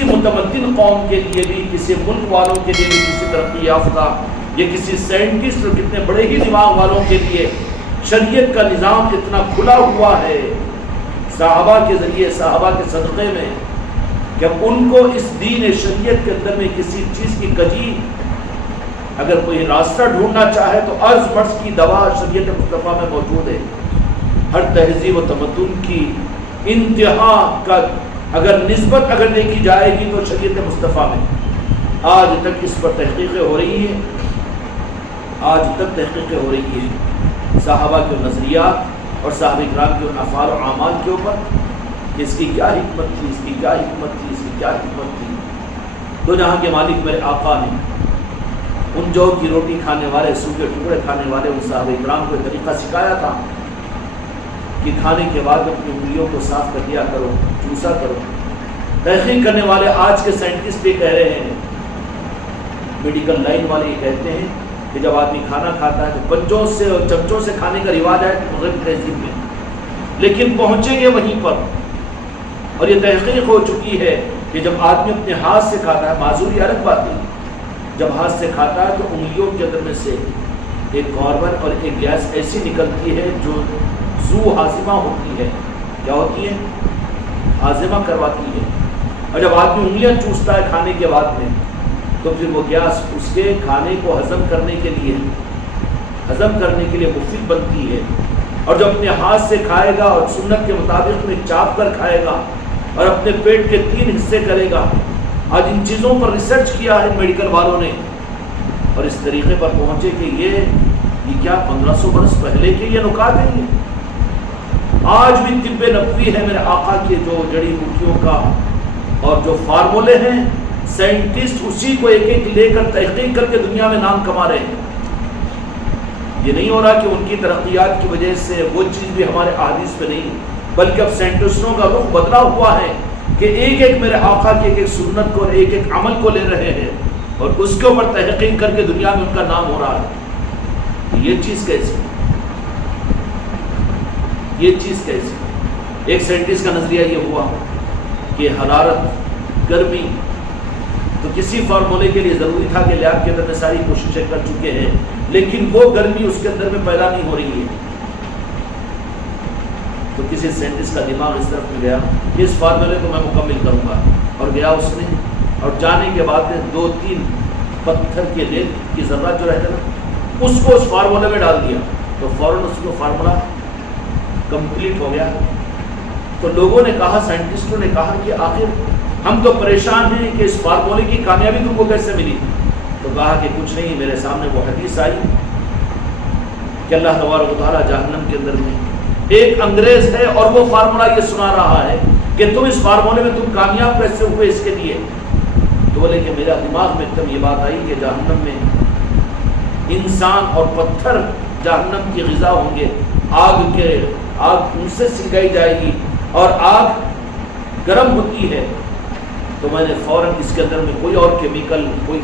کسی متمدن قوم کے لیے بھی، کسی ملک والوں کے لیے بھی، کسی ترقی یافتہ یا کسی سائنٹسٹ اور کتنے بڑے ہی دماغ والوں کے لیے شریعت کا نظام اتنا کھلا ہوا ہے صحابہ کے ذریعے، صحابہ کے صدقے میں، کہ ان کو اس دین شریعت کے اندر میں کسی چیز کی کجی اگر کوئی راستہ ڈھونڈنا چاہے تو عرض مرض کی دوا شریعت مصطفیٰ میں موجود ہے۔ ہر تہذیب و تمدن کی انتہا کا اگر نسبت اگر دیکھی جائے گی تو شریعت مصطفیٰ میں آج تک اس پر تحقیقیں ہو رہی ہیں، آج تک تحقیقیں ہو رہی ہیں صحابہ کے نظریات اور صحابہ کرام کے افعال و اعمال کے اوپر کہ اس کی کیا حکمت تھی، اس کی کیا حکمت تھی، اس کی کیا حکمت تھی۔ دو جہاں کے مالک میرے آقا نے ان جو کی روٹی کھانے والے، سوکھے ٹکڑے کھانے والے ان صحابہ کرام کو ایک طریقہ سکھایا تھا کہ کھانے کے بعد اپنی انگلیوں کو صاف کر دیا کرو، چوسا کرو۔ تحقیق کرنے والے آج کے سائنٹسٹ بھی کہہ رہے ہیں، میڈیکل لائن والے یہ کہتے ہیں کہ جب آدمی کھانا کھاتا ہے تو پنجوں سے اور چمچوں سے کھانے کا رواج ہے مغربی تہذیب میں، لیکن پہنچیں گے وہیں پر۔ اور یہ تحقیق ہو چکی ہے کہ جب آدمی اپنے ہاتھ سے کھاتا ہے، معذوری الگ بات ہے، جب ہاتھ سے کھاتا ہے تو انگلیوں کے اندر میں سے ایک کاربن اور ایک گیس ایسی نکلتی ہے جو ذو ہاضمہ ہوتی ہے۔ کیا ہوتی ہے؟ ہاضمہ کرواتی ہے۔ اور جب آدمی انگلیاں چوستا ہے کھانے کے بعد میں تو پھر وہ گیس اس کے کھانے کو ہضم کرنے کے لیے مفید بنتی ہے۔ اور جب اپنے ہاتھ سے کھائے گا اور سنت کے مطابق میں چاپ کر کھائے گا اور اپنے پیٹ کے 3 حصے کرے گا۔ آج ان چیزوں پر ریسرچ کیا ہے میڈیکل والوں نے اور اس طریقے پر پہنچے کہ یہ کیا 1500 برس پہلے کے یہ نکات ہیں۔ آج بھی طب نبوی ہے میرے آقا کے جو جڑی بوٹیوں کا اور جو فارمولے ہیں، سائنٹسٹ اسی کو ایک ایک لے کر تحقیق کر کے دنیا میں نام کما رہے ہیں۔ یہ نہیں ہو رہا کہ ان کی ترقیات کی وجہ سے وہ چیز بھی ہمارے احادیث پہ نہیں، بلکہ اب سائنٹسٹوں کا رخ بدلا ہوا ہے کہ ایک ایک میرے آقا کی ایک ایک سنت کو اور ایک ایک عمل کو لے رہے ہیں اور اس کے اوپر تحقیق کر کے دنیا میں ان کا نام ہو رہا ہے۔ یہ چیز کیسی؟ یہ چیز کیسی؟ ایک سائنٹسٹ کا نظریہ یہ ہوا کہ حرارت، گرمی تو کسی فارمولے کے لیے ضروری تھا کہ لیب کے اندر میں ساری کوششیں کر چکے ہیں، لیکن وہ گرمی اس کے اندر میں پیدا نہیں ہو رہی ہے۔ تو کسی سائنٹسٹ کا دماغ اس طرف میں گیا کہ اس فارمولے کو میں مکمل کروں گا، اور گیا اس نے، اور جانے کے بعد 2-3 پتھر کے ریت کی ذرات جو رہتے نا اس کو اس فارمولے میں ڈال دیا تو فوراً اس کو فارمولہ کمپلیٹ ہو گیا۔ تو لوگوں نے کہا، سائنٹسٹوں نے کہا کہ آخر ہم تو پریشان ہیں کہ اس فارمولے کی کامیابی تم کو کیسے ملی؟ تو کہا کہ کچھ نہیں، میرے سامنے وہ حدیث آئی کہ اللہ تبارک و تعالیٰ جہنم کے اندر میں ایک انگریز ہے اور وہ فارمولہ یہ سنا رہا ہے کہ تم اس فارمولے میں تم کامیاب کیسے ہوئے اس کے لیے۔ تو بولے کہ میرا دماغ میں ایک دم یہ بات آئی کہ جہنم میں انسان اور پتھر جہنم کی غذا ہوں گے، آگ ان سے سنگائی جائے گی اور آگ گرم ہوتی ہے۔ تو میں نے فوراً اس کے اندر میں کوئی اور کیمیکل، کوئی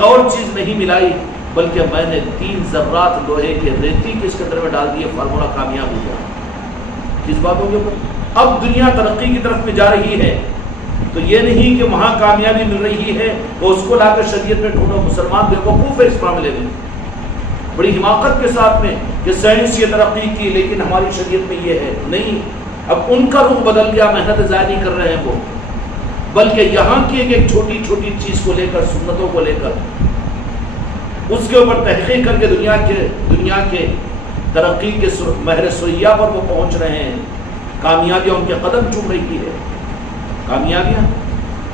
اور چیز نہیں ملائی، بلکہ میں نے 3 ذرات لوہے کے ریتی کے اس کے اندر میں ڈال دیے، فارمولہ کامیاب ہو گیا۔ کس باتوں کے اوپر؟ اب دنیا ترقی کی طرف میں جا رہی ہے تو یہ نہیں کہ وہاں کامیابی مل رہی ہے تو اس کو لا کر شریعت میں ڈھونڈو۔ مسلمان بیوقوف ہے اس معاملے میں، بڑی حماقت کے ساتھ میں کہ سائنس یہ ترقی کی لیکن ہماری شریعت میں یہ ہے نہیں۔ اب ان کا رخ بدل گیا، محنت ضائع نہیں کر رہے ہیں وہ، بلکہ یہاں کی ایک چھوٹی چھوٹی چیز کو لے کر، سنتوں کو لے کر اس کے اوپر تحقیق کر کے دنیا کے ترقی کے مہر سویا پر وہ پہنچ رہے ہیں۔ کامیابیاں ان کے قدم چوم رہی ہے، کامیابیاں۔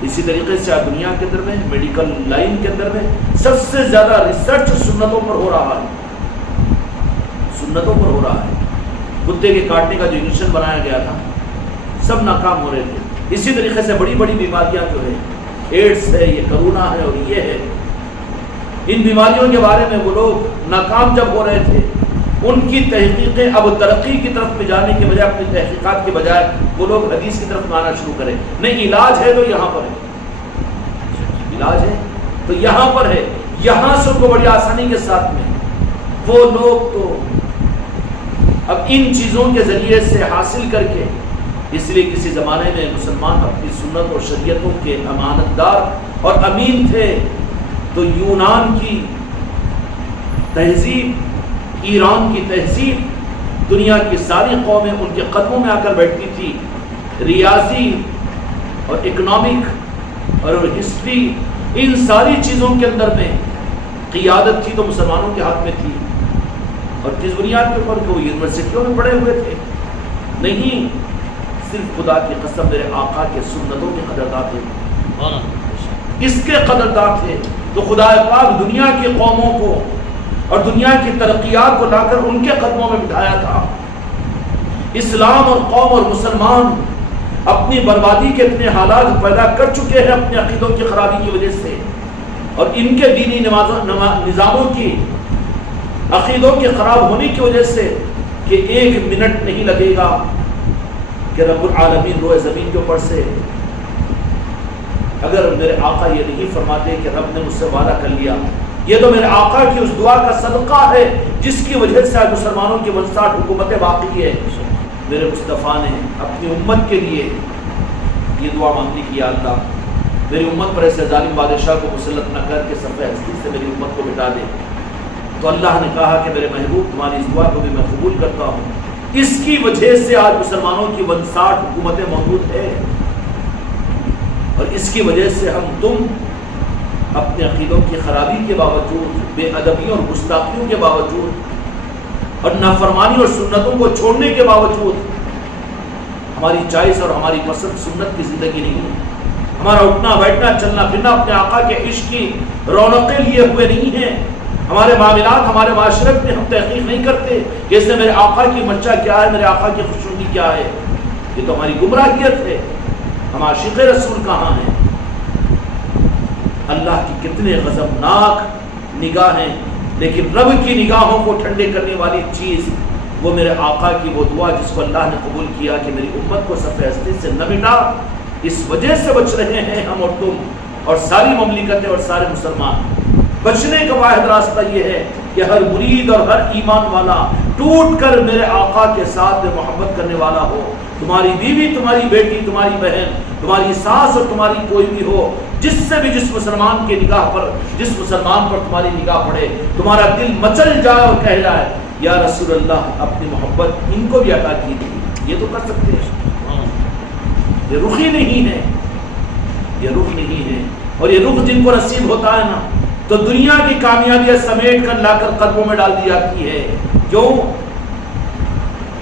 اسی طریقے سے آج دنیا کے اندر میں میڈیکل لائن کے اندر میں سب سے زیادہ ریسرچ سنتوں پر ہو رہا ہے، سنتوں پر ہو رہا ہے۔ کتے کے کاٹنے کا جو انجیکشن بنایا گیا تھا سب ناکام ہو رہے تھے۔ اسی طریقے سے بڑی بڑی بیماریاں جو ہے، ایڈس ہے، یہ کرونا ہے اور یہ ہے، ان بیماریوں کے بارے میں وہ لوگ ناکام جب ہو رہے تھے، ان کی تحقیقیں اب ترقی کی طرف میں جانے کے بجائے، اپنی تحقیقات کے بجائے وہ لوگ حدیث کی طرف آنا شروع کریں۔ نہیں، علاج ہے تو یہاں پر ہے، علاج ہے تو یہاں پر ہے، یہاں سے ان کو بڑی آسانی کے ساتھ میں وہ لوگ تو اب ان چیزوں کے ذریعے سے حاصل کر کے اس لیے کسی زمانے میں مسلمان اپنی سنت اور شریعتوں کے امانت دار اور امین تھے، تو یونان کی تہذیب، ایران کی تہذیب، دنیا کی ساری قومیں ان کے قدموں میں آ کر بیٹھتی تھی۔ ریاضی اور اکنامک اور ہسٹری، ان ساری چیزوں کے اندر میں قیادت تھی تو مسلمانوں کے ہاتھ میں تھی۔ اور کس بنیاد کے اوپر کہ وہ یونیورسٹیوں میں پڑھے ہوئے تھے؟ نہیں، صرف خدا کی قسم میرے آقا کے سنتوں کے قدردان تھے، اس کے قدردان تھے۔ تو خدا پاک دنیا کی قوموں کو اور دنیا کی ترقیات کو لا کر ان کے قدموں میں بٹھایا تھا۔ اسلام اور قوم اور مسلمان اپنی بربادی کے اتنے حالات پیدا کر چکے ہیں اپنے عقیدوں کی خرابی کی وجہ سے، اور ان کے دینی نظاموں کی عقیدوں کے خراب ہونے کی وجہ سے، کہ ایک منٹ نہیں لگے گا کہ رب العالمین روئے زمین کے اوپر سے، اگر میرے آقا یہ نہیں فرماتے کہ رب نے مجھ سے وعدہ کر لیا، یہ تو میرے آقا کی اس دعا کا صدقہ ہے جس کی وجہ سے آج مسلمانوں کی 59 حکومتیں باقی ہے۔ میرے مصطفیٰ نے اپنی امت کے لیے یہ دعا مانگی کہ یا اللہ میری امت پر ایسے ظالم بادشاہ کو مسلط نہ کر کے صفحہ ہستی سے میری امت کو مٹا دے۔ تو اللہ نے کہا کہ میرے محبوب تمہاری اس دعا کو بھی میں قبول کرتا ہوں۔ اس کی وجہ سے آج مسلمانوں کی 59 حکومتیں موجود ہیں، اور اس کی وجہ سے ہم تم اپنے عقیدوں کی خرابی کے باوجود، بے ادبیوں اور گستاخیوں کے باوجود، اور نافرمانی اور سنتوں کو چھوڑنے کے باوجود، ہماری چائس اور ہماری پسند سنت کی زندگی نہیں ہے، ہمارا اٹھنا بیٹھنا چلنا پھرنا اپنے آقا کے عشق کی رونقیں لیے ہوئے نہیں ہیں، ہمارے معاملات ہمارے معاشرت میں ہم تحقیق نہیں کرتے کہ اس میں میرے آقا کی مچہ کیا ہے، میرے آقا کی خوشنودی کیا ہے۔ یہ تو ہماری گمراہیت ہے۔ ہم عاشق رسول کہاں ہیں؟ اللہ کی کتنے غضبناک نگاہیں، لیکن رب کی نگاہوں کو ٹھنڈے کرنے والی چیز وہ میرے آقا کی وہ دعا جس کو اللہ نے قبول کیا کہ میری امت کو صفحہ ہستی سے نہ مٹا۔ اس وجہ سے بچ رہے ہیں ہم اور تم اور ساری مملکتیں اور سارے مسلمان۔ بچنے کا واحد راستہ یہ ہے کہ ہر مرید اور ہر ایمان والا ٹوٹ کر میرے آقا کے ساتھ محبت کرنے والا ہو۔ تمہاری بیوی، تمہاری بیٹی، تمہاری بہن، تمہاری ساس اور تمہاری کوئی بھی ہو، جس سے بھی جس مسلمان کی نگاہ پر، جس مسلمان پر تمہاری نگاہ پڑے، تمہارا دل مچل جائے اور کہہ جائے یا رسول اللہ اپنی محبت ان کو بھی عطا کیجیے۔ یہ تو کر سکتے ہیں۔ یہ رخ ہی نہیں ہے، یہ رخ نہیں ہے۔ اور یہ رخ جن کو نصیب ہوتا ہے نا، تو دنیا کی کامیابیاں سمیٹ کر لا کر قدموں میں ڈال دی جاتی ہے۔ کیوں؟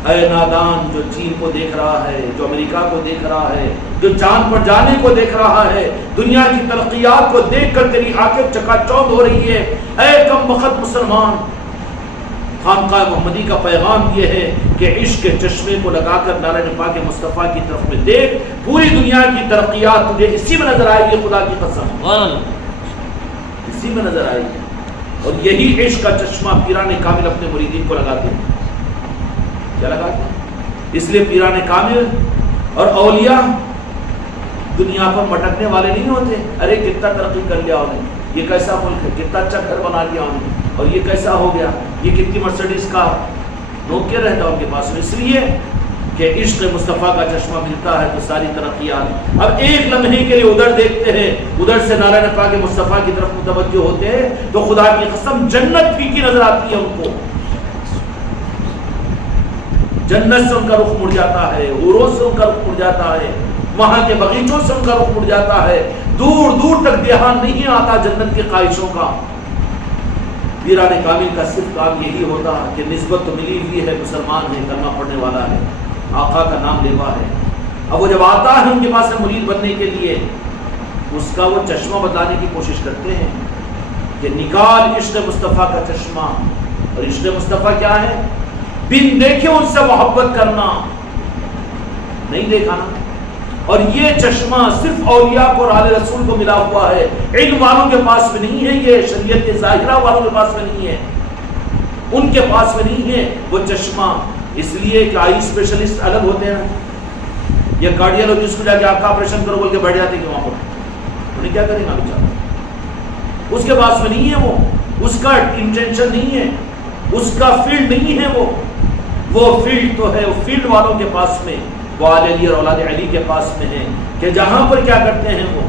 اے نادان جو چین کو دیکھ رہا ہے، جو امریکہ کو دیکھ رہا ہے، جو چاند پر جانے کو دیکھ رہا ہے، دنیا کی ترقیات کو دیکھ کر تیری آنکھیں چکا چوندھ ہو رہی ہے۔ اے کم بخت مسلمان، خانقاہ محمدی کا پیغام یہ ہے کہ عشق کے چشمے کو لگا کر نعرہ پاک مصطفیٰ کی طرف میں دیکھ، پوری دنیا کی ترقیات تجھے اسی میں نظر آئے گی، خدا کی قسم اسی میں نظر آئے گی۔ اور یہی عشق کا چشمہ پیران کامل اپنے مریدین کو لگاتے ہیں۔ کیا لگاتے ہیں؟ اس لیے پیران کامل اور اولیاء دنیا پر مٹکنے والے نہیں ہوتے۔ ارے کتنا ترقی کر لیا انہیں، یہ کیسا ملک ہے، کتنا اچھا گھر بنا لیا انہیں، اور یہ کیسا ہو گیا، یہ کتنی مرسڈیز کار، روک کے رہتا ان کے پاس۔ اس لیے کہ عشق مصطفیٰ کا چشمہ ملتا ہے تو ساری ترقیات۔ اب ایک لمحے کے لیے ادھر دیکھتے ہیں، ادھر سے نعرہ پاک مصطفیٰ کی طرف متوجہ ہوتے ہیں تو خدا کی قسم جنت پھیکی نظر آتی ہے ان کو۔ جنت سے ان کا رخ مڑ جاتا ہے، حوروں سے ان کا رخ مڑ جاتا ہے، وہاں کے باغیچوں سے ان کا رخ مڑ جاتا ہے، دور دور تک دھیان نہیں آتا جنت کے خواہشوں کا۔ پیران کامل کا صرف کام یہی ہوتا کہ نسبت تو ملی ہوئی ہے، مسلمان ہے، کلمہ پڑھنے والا ہے، آقا کا نام لیوا ہے۔ اب وہ جب آتا ہے ان کے پاس مرید بننے کے لیے، اس کا وہ چشمہ بتانے کی کوشش کرتے ہیں کہ نکال عشق مصطفیٰ کا چشمہ۔ اور عشق مصطفیٰ کیا ہے؟ بن دیکھے ان سے محبت کرنا، نہیں دیکھا نا۔ اور یہ چشمہ صرف اولیاء کو اور آل رسول کو ملا ہوا ہے، علم والوں کے پاس میں نہیں ہے، یہ شریعت ظاہرہ والوں کے پاس میں نہیں ہے، ان کے پاس میں نہیں ہے وہ چشمہ۔ اس لیے کہ آئی اسپیشلسٹ الگ ہوتے ہیں نا، یا کارڈیالوجسٹ کو جا کے آپ کا آپریشن کرو بول کے بیٹھ جاتے ہیں کہ وہاں پر انہیں کیا کریں گا بیچارہ، اس کے پاس میں نہیں ہے، وہ اس کا انٹینشن نہیں ہے، اس کا فیلڈ نہیں ہے، وہ فیلڈ تو ہے وہ فیلڈ والوں کے پاس میں۔ وہ آل علی اور اولاد علی کے پاس میں ہے کہ جہاں پر کیا کرتے ہیں وہ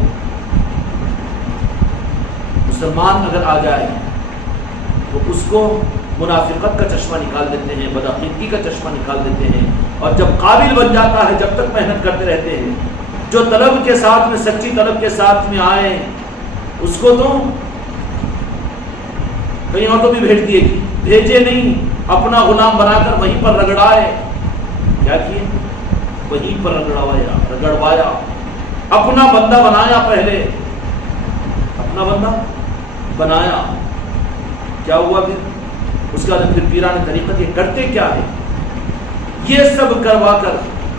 مسلمان اگر آ جائے تو اس کو منافقت کا چشمہ نکال دیتے ہیں، بدعقیدگی کا چشمہ نکال دیتے ہیں، اور جب قابل بن جاتا ہے جب تک محنت کرتے رہتے ہیں، جو طلب کے ساتھ میں سچی طلب کے ساتھ میں آئے اس کو تو کہیں اور تو بھی بھیج دیے گی، بھیجے نہیں، اپنا غلام بنا کر وہیں پر رگڑائے، کیا کیے وہیں پر رگڑوایا، اپنا بندہ بنایا، پہلے اپنا بندہ بنایا، کیا ہوا پھر اس کا پھر پیران طریقت یہ کرتے کیا ہے، یہ سب کروا کر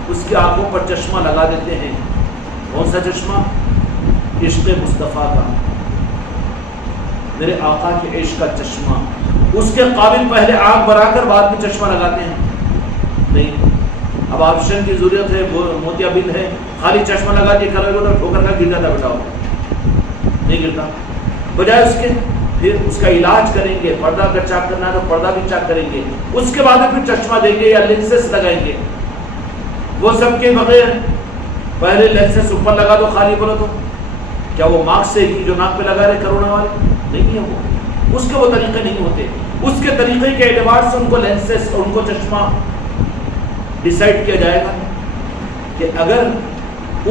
اس کی آنکھوں پر چشمہ لگا دیتے ہیں، کون سا چشمہ؟ عشق مصطفیٰ کا، میرے آقا کے عشق کا چشمہ، اس کے قابل پہلے آنکھ بنا کر بعد میں چشمہ لگاتے ہیں، نہیں، اب آپشن کی ضرورت ہے، موتیا بند ہے، خالی چشمہ لگا کے کرو گے تو ٹھوکر کا گر جاتا بیٹا، نہیں گرتا، بجائے اس کے پھر اس کا علاج کریں گے، پردہ اگر چاک کرنا ہے تو پردہ بھی چاک کریں گے، اس کے بعد پھر چشمہ دیں گے یا لینسز لگائیں گے، وہ سب کے بغیر پہلے لینسز اوپر لگا دو خالی بولو تو کیا وہ مارکس سے ہی جو ناک پہ لگا رہے کرونا والے نہیں ہے، وہ اس کے وہ طریقے نہیں ہوتے، اس کے طریقے کے اعتبار سے ان کو لینسز اور ان کو چشمہ ڈیسائیڈ کیا جائے گا کہ اگر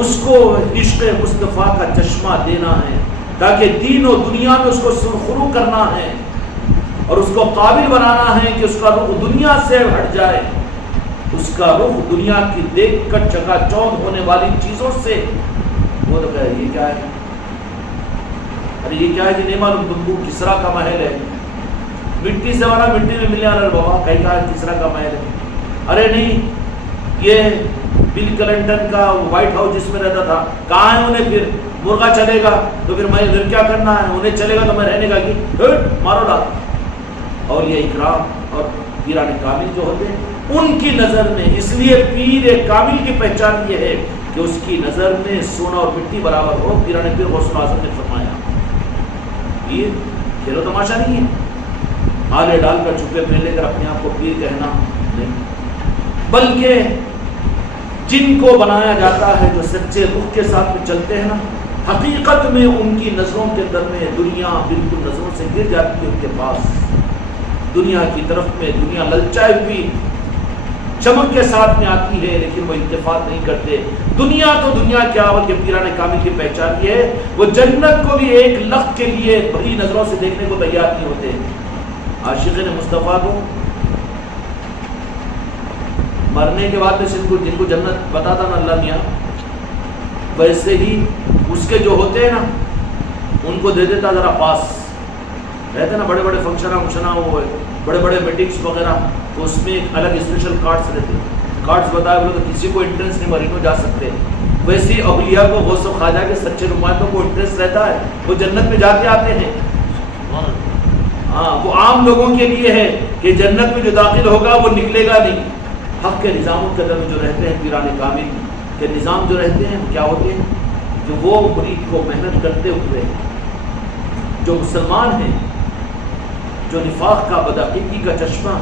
اس کو عشق مصطفیٰ کا چشمہ دینا ہے تاکہ دین و دنیا میں اس کو سرخرو کرنا ہے اور اس کو قابل بنانا ہے کہ اس کا رخ دنیا سے ہٹ جائے، اس کا رخ دنیا کی دیکھ کر چکا چوندھ ہونے والی چیزوں سے، وہ تو کہے یہ کیا ہے، ارے یہ کیا ہے جی نہیں معلوم تم کو، کسرا کا محل ہے، مٹی سے والا مٹی میں ملنے والا بابا کہیں کہا کسرا کا محل ہے، ارے نہیں یہ بل کلنٹن کا وائٹ ہاؤس جس میں رہتا تھا، کہاں ہے انہیں پھر مرغا چلے گا تو پھر میں ادھر کیا کرنا ہے، انہیں چلے گا تو میں رہنے کا کہ مارو ڈال، اور یہ اکرام اور پیران کامل جو ہوتے ہیں ان کی نظر میں، اس لیے پیر کامل کی پہچان یہ ہے کہ اس کی نظر میں سونا اور مٹی برابر ہو، پیران پیر غوث اعظم نے فرمایا، پیر کھیل و تماشا نہیں ہے، آلے ڈال کر چھپے پھیر لے کر اپنے آپ کو پیر کہنا نہیں، بلکہ جن کو بنایا جاتا ہے جو سچے رخ کے ساتھ میں چلتے ہیں نا، حقیقت میں ان کی نظروں کے اندر میں دنیا بالکل نظروں سے گر جاتی ہے، ان کے پاس دنیا کی طرف میں دنیا للچائے ہوئی چمک کے ساتھ میں آتی ہے، لیکن وہ التفات نہیں کرتے، دنیا تو دنیا کیا بلکہ پیران کامل کی پہچان یہ ہے وہ جنت کو بھی ایک لخت کے لیے بڑی نظروں سے دیکھنے کو تیار نہیں ہوتے، عاشقین مصطفیٰ کو مرنے کے بعد میں جن کو جنت بتاتا نا اللہ میاں، ویسے ہی اس کے جو ہوتے ہیں نا ان کو دے دیتا ذرا پاس، رہتے نا بڑے بڑے فنکشن وہ بڑے بڑے میٹنگس وغیرہ، تو اس میں ایک الگ اسپیشل کارڈز رہتے ہیں، کارڈز بتائے بولے تو کسی کو انٹرنس نہیں مرینوں جا سکتے، ویسے ہی اولیاء کو غوث و خواجہ کے سچے نمائندوں کو انٹرنس رہتا ہے، وہ جنت میں جا کے آتے ہیں، ہاں وہ عام لوگوں کے لیے ہے کہ جنت میں جو داخل ہوگا وہ نکلے گا نہیں، حق کے نظاموں کے اندر جو رہتے ہیں پیران کامل کے نظام جو رہتے ہیں کیا ہوتے ہیں، جو وہ مرید کو محنت کرتے ہوئے جو مسلمان ہیں، جو نفاق کا بدعقیدگی کا چشمہ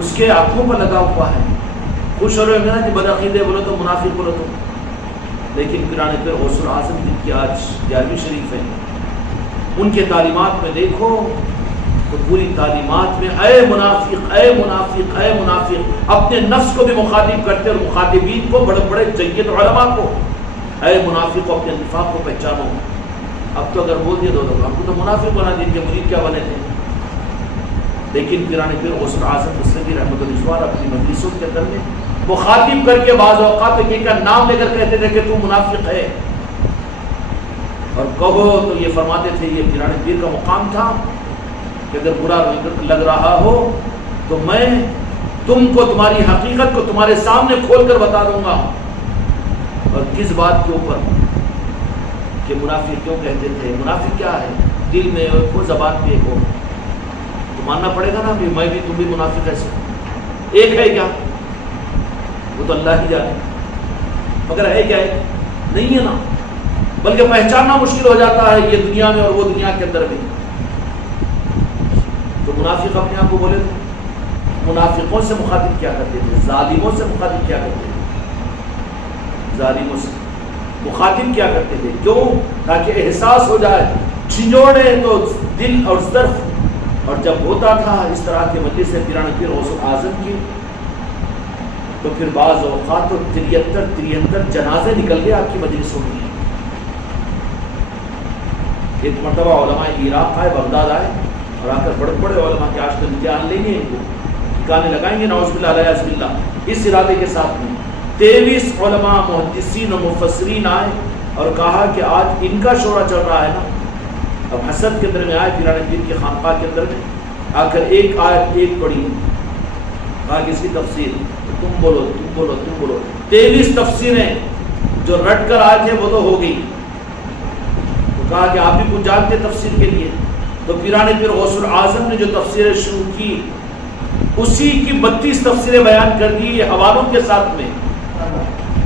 اس کے آنکھوں پر لگا ہوا ہے، خوش ہو رہے ہیں نا کہ بدعقیدے بولو تو منافق بولو تو، لیکن پیران پیر غوث اعظم جن کی آج 11ویں شریف ہے، ان کے تعلیمات میں دیکھو تو پوری تعلیمات میں اے منافق اے منافق اے منافق، اپنے نفس کو بھی مخاطب کرتے اور مخاطبین کو بڑے بڑے جید علماء کو اے منافق کو اپنے نفاق کو پہچانو، اب تو اگر بول دیا تو ہم کو تو منافق بنا دیں گے، مرید کیا بنے تھے، لیکن پیران پیر غوث اعظم مصطفی رحمۃ اللہ اپنی مجلسوں کے اندر میں مخاطب کر کے بعض اوقات ایک کا نام لے کر کہتے تھے کہ تو منافق ہے، اور کہو تو یہ فرماتے تھے، یہ پیران پیر کا مقام تھا کہ اگر برا لگ رہا ہو تو میں تم کو تمہاری حقیقت کو تمہارے سامنے کھول کر بتا دوں گا، اور کس بات کے اوپر کہ منافق کیوں کہتے تھے، منافق کیا ہے، دل میں ہو زبان پہ ہو، تو ماننا پڑے گا نا بھی میں بھی تم بھی منافق ایسے ایک ہے کیا، وہ تو اللہ ہی جانے، مگر ہے کیا ہے نہیں ہے نا، بلکہ پہچاننا مشکل ہو جاتا ہے یہ دنیا میں اور وہ دنیا کے اندر بھی، تو منافق اپنے آپ کو بولے تھے، منافقوں سے مخاطب کیا کرتے تھے، ظالموں سے مخاطب کیا کرتے تھے، ظالموں سے مخاطب کیا کرتے تھے، کیوں؟ تاکہ احساس ہو جائے، جھنجھوڑے تو دل اور ظرف۔ اور جب ہوتا تھا اس طرح کے مجلس سے پیران پیر غوث اعظم کی، تو پھر بعض اوقات تو 73 جنازے نکل گئے آپ کی مجلسوں میں۔ ایک مرتبہ علماء عراق آئے، بغداد آئے، اور آ کر بڑے بڑے علماء کے آج تک امتحان لیں گے، ان کو ٹھکانے لگائیں گے، نعوذ باللہ علیہ بسم اللہ، اس ارادے کے ساتھ میں 23 علماء محدثین و مفسرین آئے اور کہا کہ آج ان کا شورا چل رہا ہے نا۔ اب حسد کے اندر میں آئے پیران پیر کی خانقاہ کے اندر میں آ کر ایک آیت ایک پڑھی، کہا کہ اس کی تفسیر تم بولو تم بولو تم بولو۔ 23 تفسیریں جو رٹ کر آئے تھے وہ تو ہو گئی، تو کہا کہ آپ بھی کچھ جانتے تفسیر کے لیے، تو پیران پیر غوث اعظم نے جو تفسیریں شروع کی اسی کی 32 تفسیریں بیان کر دی یہ حوالوں کے ساتھ میں۔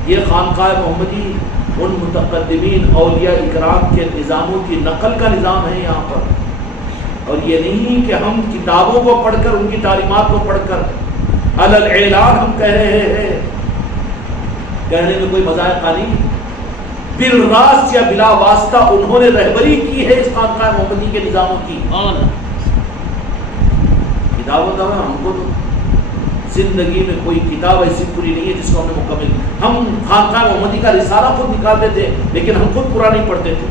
یہ خانقاہ محمدی ان متقدمین اولیاء اکرام کے نظاموں کی نقل کا نظام ہے یہاں پر، اور یہ نہیں کہ ہم کتابوں کو پڑھ کر ان کی تعلیمات کو پڑھ کر علی الاعلان ہم کہہ رہے ہیں، کہنے میں کوئی مذائقہ نہیں۔ بالراست یا بلا واسطہ انہوں نے رہبری کی ہے اس خانقاہ محمدی کے نظاموں کی۔ کتابوں کا ہم کو تو زندگی میں کوئی کتاب ایسی پوری نہیں ہے جس کو ہم نے مکمل، ہم خانقاہ محمدی کا رسالہ خود نکالتے تھے لیکن ہم خود پورا نہیں پڑھتے تھے،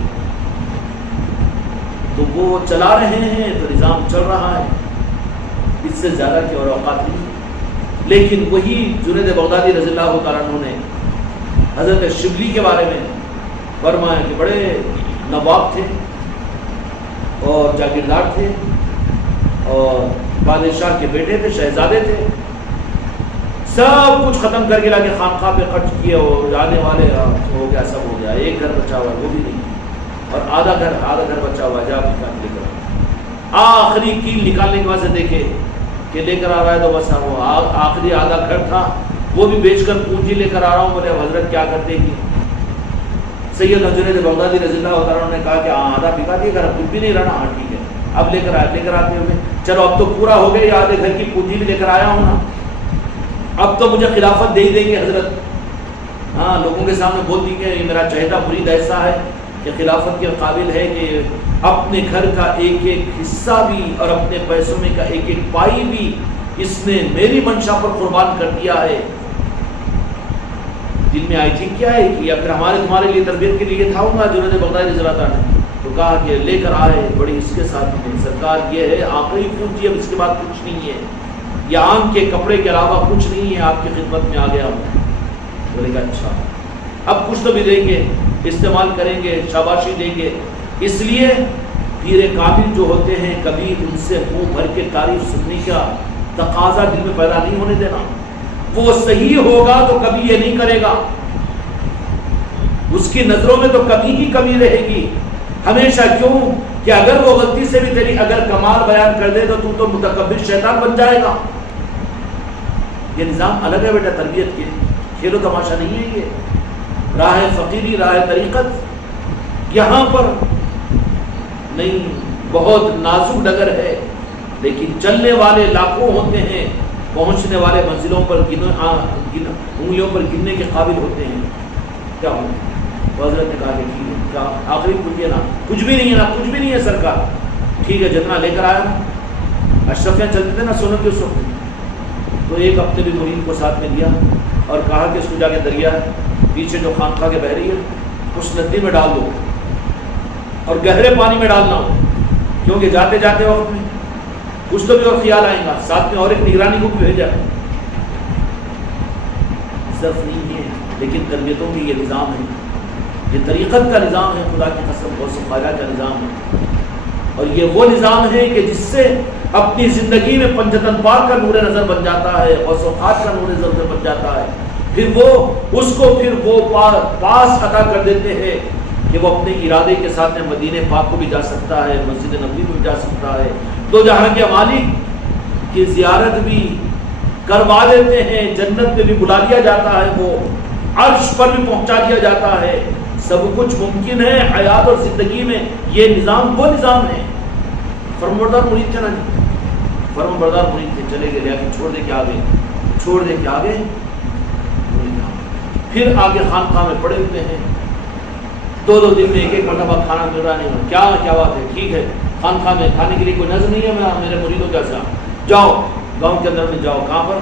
تو وہ چلا رہے ہیں تو نظام چل رہا ہے، اس سے زیادہ کی اور اوقات نہیں۔ لیکن وہی جنید بغدادی رضی اللہ تعالیٰ عنہ نے حضرت شبلی کے بارے میں فرمایا کہ بڑے نواب تھے اور جاگیردار تھے اور بادشاہ کے بیٹے تھے، شہزادے تھے، سب کچھ ختم کر کے لا کے خانقاہ پہ خرچ کیے، اور جانے والے ہو گیا، سب ہو گیا، ایک گھر بچا ہوا وہ بھی نہیں، اور آدھا گھر بچا ہوا، جا نکال لے کر آخری کیل نکالنے کے بعد سے دیکھے کہ لے کر آ رہا ہے تو بس وہ آخری آدھا گھر تھا وہ بھی بیچ کر پونجی لے کر آ رہا ہوں۔ بولے حضرت کیا کرتے گی؟ سید جنید بغدادی رضی اللہ عنہ نے کہا کہ آدھا بکا دیے گھر، کچھ بھی نہیں رہنا، ہاں ٹھیک ہے اب لے کر آتے ہوئے چلو اب تو پورا ہو گیا، آدھے گھر کی پونجی بھی لے کر آیا ہوں نا، اب تو مجھے خلافت دے دیں گے حضرت۔ ہاں لوگوں کے سامنے بول دی کہ میرا چہیتا مرید ایسا ہے کہ خلافت کے قابل ہے کہ اپنے گھر کا ایک ایک حصہ بھی اور اپنے پیسوں میں کا ایک ایک پائی بھی اس نے میری منشا پر قربان کر دیا ہے۔ دل میں آئی تھی کیا ہے کہ یا پھر تمہارے لیے تربیت کے لیے تھا ہوں گا جنید بغدادی رضی اللہ عنہ نے، تو کہا کہ لے کر آئے، بڑی اس کے ساتھ میں سرکار یہ ہے آخری پونجی، اب اس کے بعد کچھ نہیں ہے، یا آنکھ کے کپڑے کے علاوہ کچھ نہیں ہے، آپ کی خدمت میں آ گیا ہوں۔ بولے کہ اچھا اب کچھ تو بھی دیں گے، استعمال کریں گے، شاباشی دیں گے۔ اس لیے پیر کامل جو ہوتے ہیں کبھی ان سے منہ بھر کے تعریف سننے کا تقاضا دل میں پیدا نہیں ہونے دینا۔ وہ صحیح ہوگا تو کبھی یہ نہیں کرے گا، اس کی نظروں میں تو کبھی ہی کمی رہے گی ہمیشہ، کیوں کہ اگر وہ غلطی سے بھی تیری اگر کمال بیان کر دے تو متکبر شیطان بن جائے گا۔ یہ نظام الگ ہے بیٹا، تربیت کے کھیل و تماشا نہیں ہے، یہ راہ فقیری، راہ طریقت یہاں پر نہیں، بہت نازک ڈگر ہے، لیکن چلنے والے لاکھوں ہوتے ہیں، پہنچنے والے منزلوں پر انگلیوں پر گننے کے قابل ہوتے ہیں۔ کیا ہوں حضرت نے کہا کہ ٹھیک ہے، کہا آخری کچھ ہے نا، کچھ بھی نہیں ہے نا، کچھ بھی نہیں ہے سرکار، ٹھیک ہے جتنا لے کر آیا نا۔ اشرفیاں چلتے تھے نا سونے کے اس وقت، تو ایک ہفتے بھی مرید کو ساتھ میں دیا اور کہا کہ اس کو جا کے دریا ہے پیچھے جو خانقاہ کے بہ رہی ہے اس ندی میں ڈال دو، اور گہرے پانی میں ڈالنا ہو، کیونکہ جاتے جاتے وقت میں کچھ تو بھی اور خیال آئے گا، ساتھ میں اور ایک نگرانی کو بھی بھیجا۔ صرف نہیں ہے لیکن تربیتوں کی یہ نظام ہے، یہ طریقت کا نظام ہے، خدا کی قسم غوث خواجہ کا نظام ہے، اور یہ وہ نظام ہے کہ جس سے اپنی زندگی میں پنجتن پاک کا نور نظر بن جاتا ہے، غوث خواجہ کا نور نظر بن جاتا ہے، پھر وہ اس کو پھر وہ پاس عطا کر دیتے ہیں کہ وہ اپنے ارادے کے ساتھ مدینے پاک کو بھی جا سکتا ہے، مسجد نبوی میں بھی جا سکتا ہے، تو جہاں کے مالک کی زیارت بھی کروا دیتے ہیں، جنت میں بھی بلا لیا جاتا ہے، وہ عرش پر بھی پہنچا دیا جاتا ہے، سب کچھ ممکن ہے حیات اور زندگی میں۔ یہ نظام وہ نظام ہے۔ فرمانبردار مرید تھے نا جی، فرمانبردار مرید تھے، چلے گئے، لیکن چھوڑ دے کے آگے پھر آگے خانقاہ میں پڑے ہوتے ہیں، 2 دن میں 1 مرتبہ کھانا مل رہا نہیں، کیا بات ہے، ٹھیک ہے خانقاہ میں کھانے کے لیے کوئی نظر نہیں ہے میرے مریدوں کا ساتھ، جاؤ گاؤں کے اندر میں جاؤ، کہاں پر؟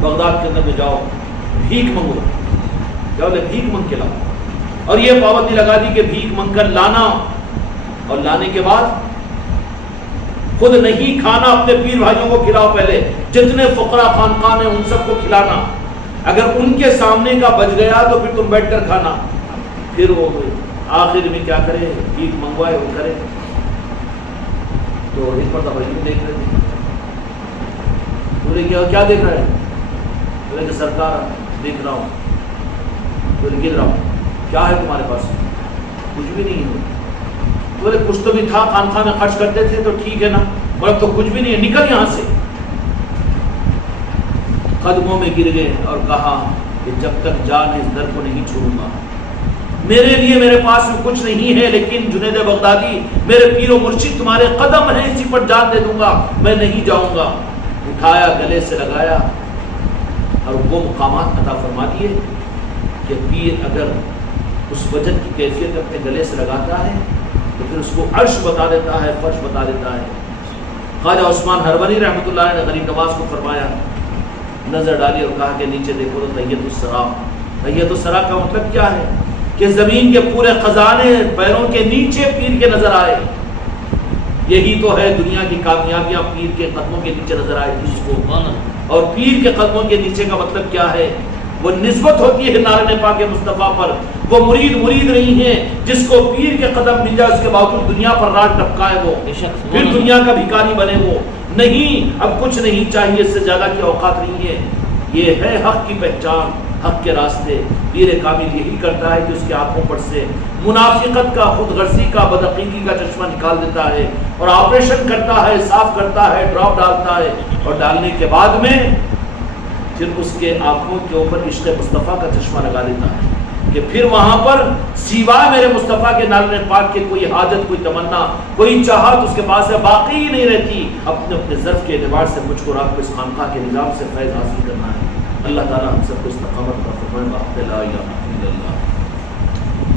بغداد کے اندر میں جاؤ، بھیک منگو، جاؤ بھیک منگ کے لاؤ، اور یہ پابندی لگا دی کہ بھیک منگ کر لانا، اور لانے کے بعد خود نہیں کھانا، اپنے پیر بھائیوں کو کھلاؤ، پہلے جتنے فقراء خانقاہ میں ان سب کو کھلانا، اگر ان کے سامنے کا بچ گیا تو پھر تم بیٹھ کر کھانا۔ پھر وہ آخر میں کیا کرے، بھیک منگوائے، وہ کرے، تو ایک مرتبہ دیکھ رہے تھے، بولے کیا دیکھ رہے ہیں؟ بولے کہ سرکار دیکھ رہا ہوں۔ بولے گر رہا ہوں، کیا ہے تمہارے پاس؟ کچھ بھی نہیں ہے۔ بولے کچھ تو بھی تھا، خانقاہ میں خرچ کرتے تھے تو ٹھیک ہے نا، بولے تو کچھ بھی نہیں ہے، نکل یہاں سے۔ قدموں میں گر گئے اور کہا کہ جب تک جان اس در کو نہیں چھوڑوں گا، میرے لیے میرے پاس میں کچھ نہیں ہے، لیکن جنید بغدادی میرے پیر و مرشد تمہارے قدم ہیں، اسی پر جان دے دوں گا، میں نہیں جاؤں گا۔ اٹھایا، گلے سے لگایا، اور وہ مقامات عطا فرما دیے کہ پیر اگر اس وجد کی کیفیت اپنے گلے سے لگاتا ہے تو پھر اس کو عرش بتا دیتا ہے، فرش بتا دیتا ہے۔ خواجہ عثمان ہروری رحمۃ اللہ علیہ نے غریب نواز کو فرمایا، نظر ڈالی اور کہا کہ نیچے دیکھو تو طیت السرا۔ طیت السرا کا مطلب کیا ہے؟ کہ زمین کے پورے خزانے پیروں کے نیچے پیر کے نظر آئے۔ یہی تو ہے دنیا کی کامیابیاں، پیر کے قدموں کے نیچے نظر آئے جس کو۔ اور پیر کے قدموں کے نیچے کا مطلب کیا ہے؟ وہ نسبت ہوتی ہے نارن پاک مصطفیٰ پر۔ وہ مرید نہیں ہے جس کو پیر کے قدم مل جائے اس کے باوجود دنیا پر راج ٹپکائے وہ، پھر دنیا کا بھکاری بنے وہ نہیں۔ اب کچھ نہیں چاہیے، اس سے زیادہ کی اوقات نہیں ہے۔ یہ ہے حق کی پہچان، حق کے راستے۔ پیر کامل یہی کرتا ہے کہ اس کی آنکھوں پر سے منافقت کا، خود غرضی کا، بدعقیدگی کا چشمہ نکال دیتا ہے، اور آپریشن کرتا ہے، صاف کرتا ہے، ڈراپ ڈالتا ہے، اور ڈالنے کے بعد میں پھر اس کے آنکھوں کے اوپر عشق مصطفیٰ کا چشمہ لگا دیتا ہے کہ پھر وہاں پر سوائے میرے مصطفیٰ کے نالے پاک کے کوئی حاجت، کوئی تمنا، کوئی چاہت اس کے پاس ہے باقی ہی نہیں رہتی۔ اپنے ظرف کے اعتبار سے مجھ کو رات کو اس خانقاہ کے نظام سے فیض حاصل کرنا ہے۔ اللہ تعالیٰ ہم سب کو استقامت کا فرمائے۔ لا الہ الا اللہ۔